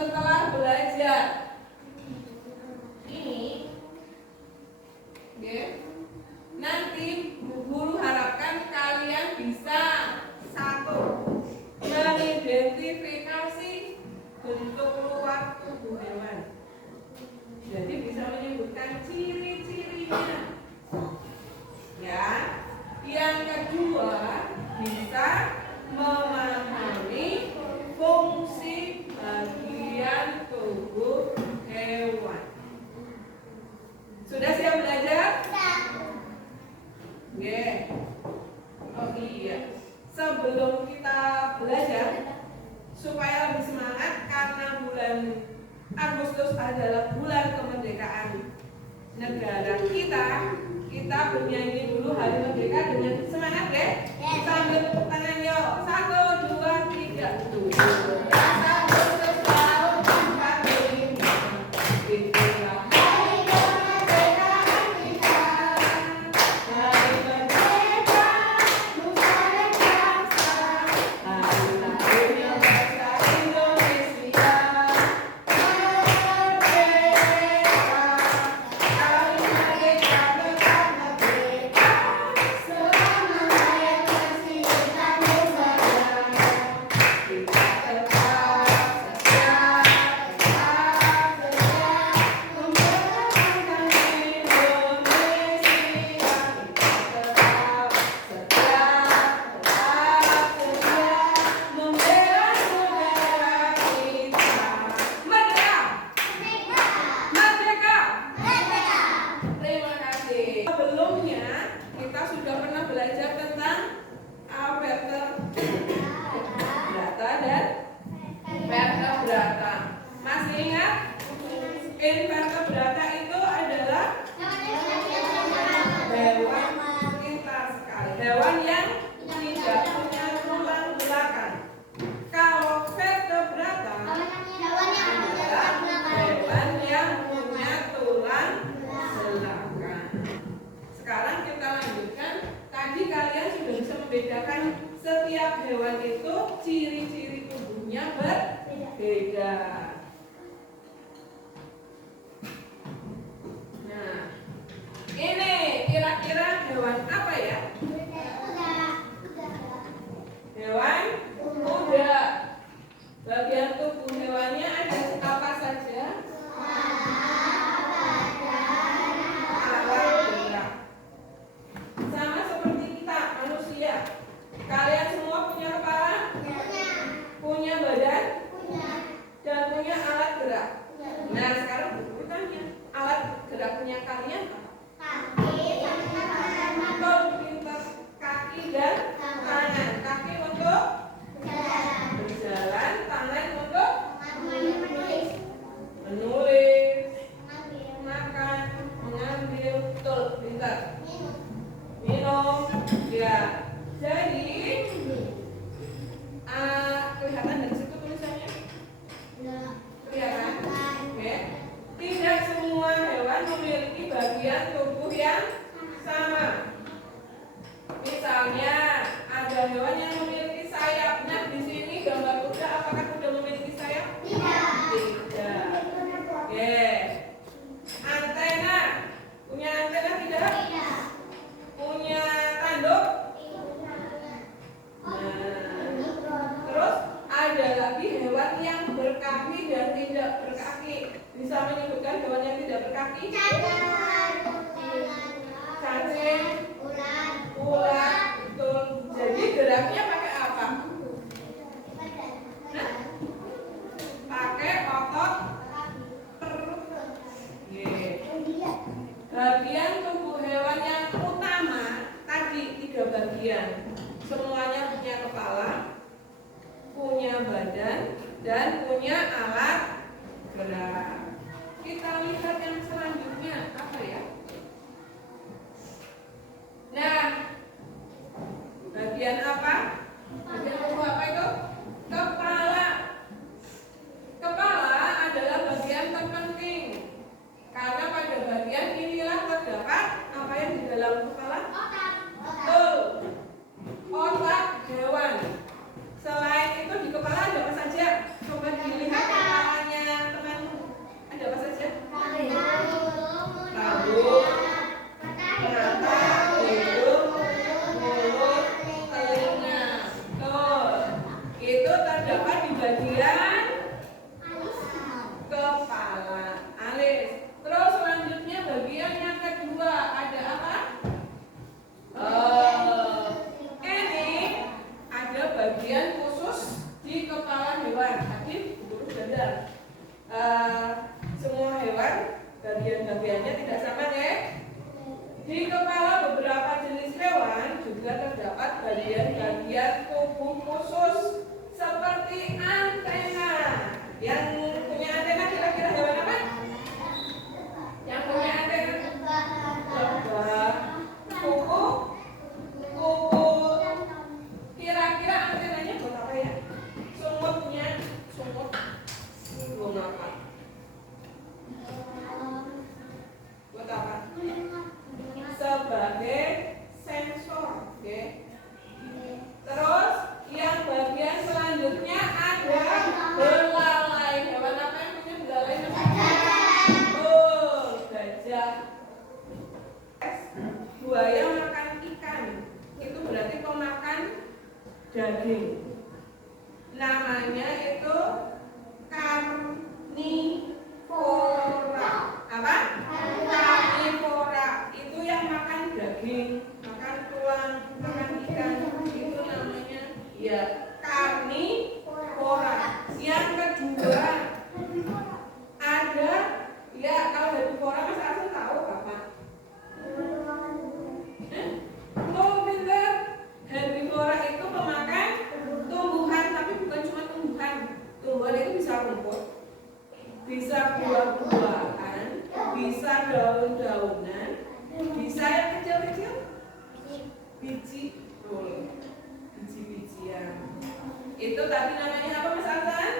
setelah belajar ini, nanti guru harapkan kalian bisa satu mengidentifikasi bentuk luar tubuh hewan. Jadi bisa menyebutkan ciri-cirinya. Ya. Yang kedua, bisa memahami fungsi bagian tubuh hewan. Sudah siap belajar? Oh iya. Sebelum kita belajar, supaya lebih semangat karena bulan Agustus adalah bulan kemerdekaan negara kita. Kita bernyanyi dulu Hari Merdeka dengan semangat ya. Sambil tepuk tangan yuk. 1, 2, 3. 17 Agustus tahun 45. Itulah hari kemerdekaan kita. Hari merdeka, nusa dan bangsa. Hari lahirnya bangsa Indonesia. Invertebrata itu adalah hewan pintar sekali, hewan yang tidak punya tulang belakang. Kalau vertebrata adalah hewan yang punya tulang belakang. Sekarang kita lanjutkan. Tadi kalian sudah bisa membedakan setiap hewan itu ciri-ciri tubuhnya berbeda. Ini kira-kira hewan apa ya? Hewan kuda. Bagian tubuh hewannya ada apa saja? Alat gerak. Sama seperti kita manusia. Kalian semua punya kepala? Punya badan? Dan punya alat gerak. Nah, sekarang berikutnya alat gerak punya kalian apa? Kaki dan tangan. Kaki untuk berjalan, tangan untuk menulis, makan, mengambil, betul, pintar. Minum, ya. Jadi kelihatan dari situ tulisannya? Kelihatan? Oke. Tidak semua hewan memiliki bagian tubuh yang sama. Misalnya ada hewan yang memiliki sayap. Nah, di sini gambar kuda. Apakah kuda memiliki sayap? Tidak. Oke. Antena. Punya antena tidak? Punya tanduk? Nah. Terus ada lagi hewan yang berkaki dan tidak berkaki. Bisa menyebutkan hewan yang tidak berkaki? Cacing, ular, betul. Jadi geraknya pakai apa? Pakai otot perut. Bagian tubuh hewan yang utama tadi 3 bagian. Semuanya punya kepala, punya badan, dan punya alat gerak. Kita lihat yang selanjutnya apa ya? Nah, bagian apa? Bagian tubuh apa itu? Kepala. Kepala adalah bagian terpenting. Karena pada bagian inilah terdapat apa yang di dalam kepala? Otak. Betul. Otak hewan. Selain itu di kepala ada apa saja? Coba dilihat kepalanya. benar. Semua hewan bagian-bagiannya tidak sama ya. Di kepala beberapa jenis hewan juga terdapat bagian-bagian tubuh khusus seperti antena. Yang punya antena kira-kira hewan apa? Yang punya antena? Lebah, kuku, kira-kira antenanya buat apa ya? Sumutnya, sumut buat apa? Buat apa? Sebagai sensor, oke. Terus yang bagian selanjutnya ada belalai. Hewan apa yang punya belalai? Gajah. Buaya makan ikan. Itu berarti pemakan daging. Namanya itu karnivora. Apa? Karnivora. Itu yang makan daging, makan tulang, makan ikan. Itu namanya ya karnivora. Yang kedua ada ya, kalau herbivora Mas Arsul tahu apa? Oh pintar. Herbivora itu pemakan tumbuhan, tapi bukan cuma tumbuhan. Tumbuhan itu bisa rumput, bisa buah-buahan, bisa daun-daunan, bisa yang kecil-kecil, biji, biji-bijian. Itu tadi namanya apa Mas Hasan?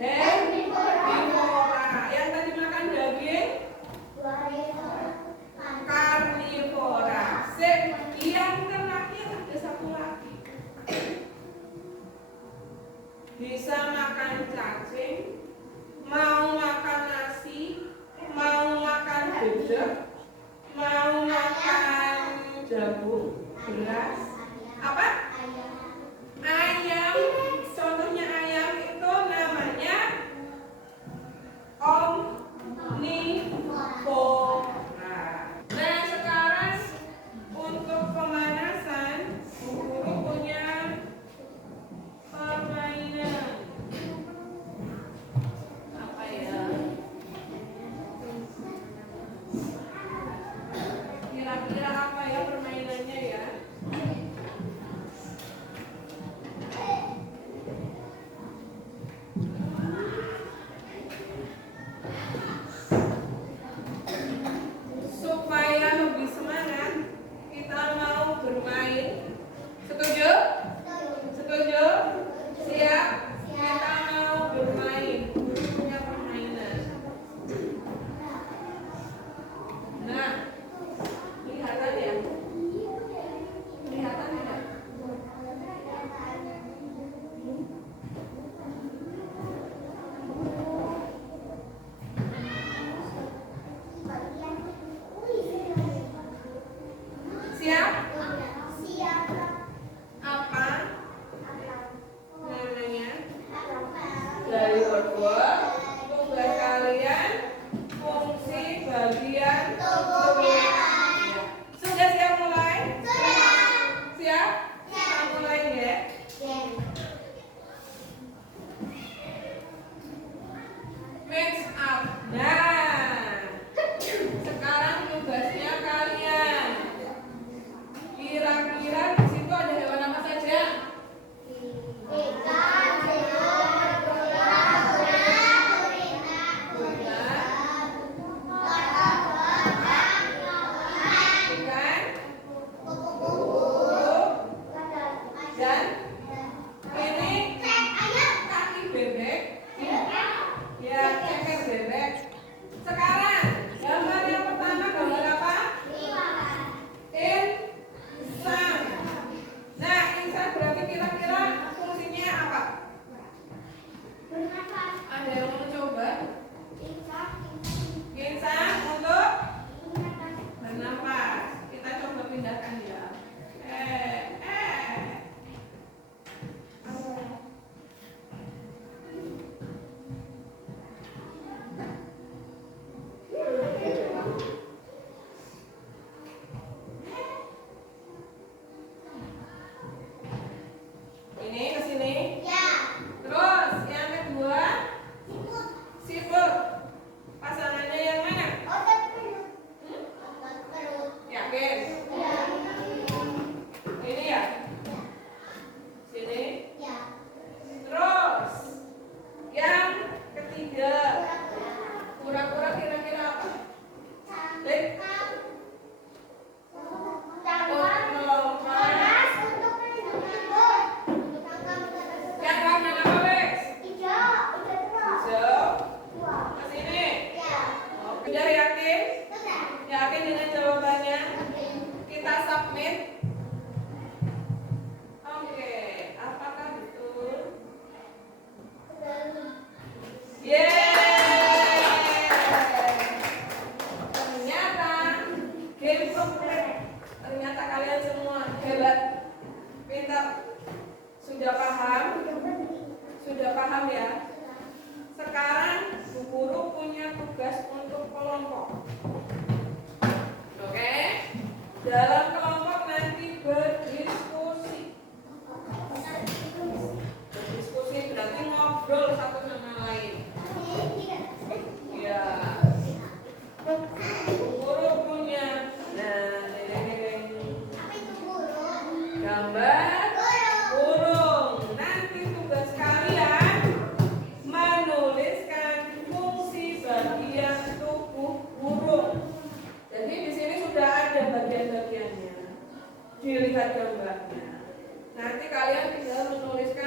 Herbivora. Yang tadi makan daging? Karnivora. Yang terakhir ada satu lagi. Bisa makan cacing, mau makan nasi, mau makan dedek, mau makan jagung, beras, apa? Ayam. Contohnya ayam itu namanya omnivora. Nah sekarang untuk pemanasan, guru punya permainan. Apa ya? Kira-kira apa ya permainannya ya? Supaya lebih semangat, kita mau bermain. Setuju? Setuju? Siap? Kita mau bermain. Punya permainan. Nah, kelihatan ya? Kelihatan tidak? Siap? Apa namanya? Dari word tugas kalian fungsi bagian tubuhnya. Sudah siap mulai? Siap? Kita mulai ya. Mix up. Nah, sekarang tugasnya kalian. Kira-kira di situ ada hewan apa saja? Gurita, tidak? Kura-kura kira-kira apa? Lek? Yang warna apa, Lex? Hijau. Kesini? Sudah yakin? Yakin dengan jawabannya? Kita submit. Oke, apakah betul? Ternyata game komplit. Ternyata kalian semua hebat, pintar. Sudah paham? Sudah paham ya? Sekarang Bu Guru punya tugas untuk kelompok. Oke? Dalam kelompok nanti berdiskusi. Berdiskusi berarti ngobrol satu sama lain. Ya. Bu Guru punya gambar burung. Nanti tugas kalian menuliskan fungsi bagian tubuh burung. Jadi di sini sudah ada bagian-bagiannya. Dilihat gambarnya. Nanti kalian tinggal menuliskan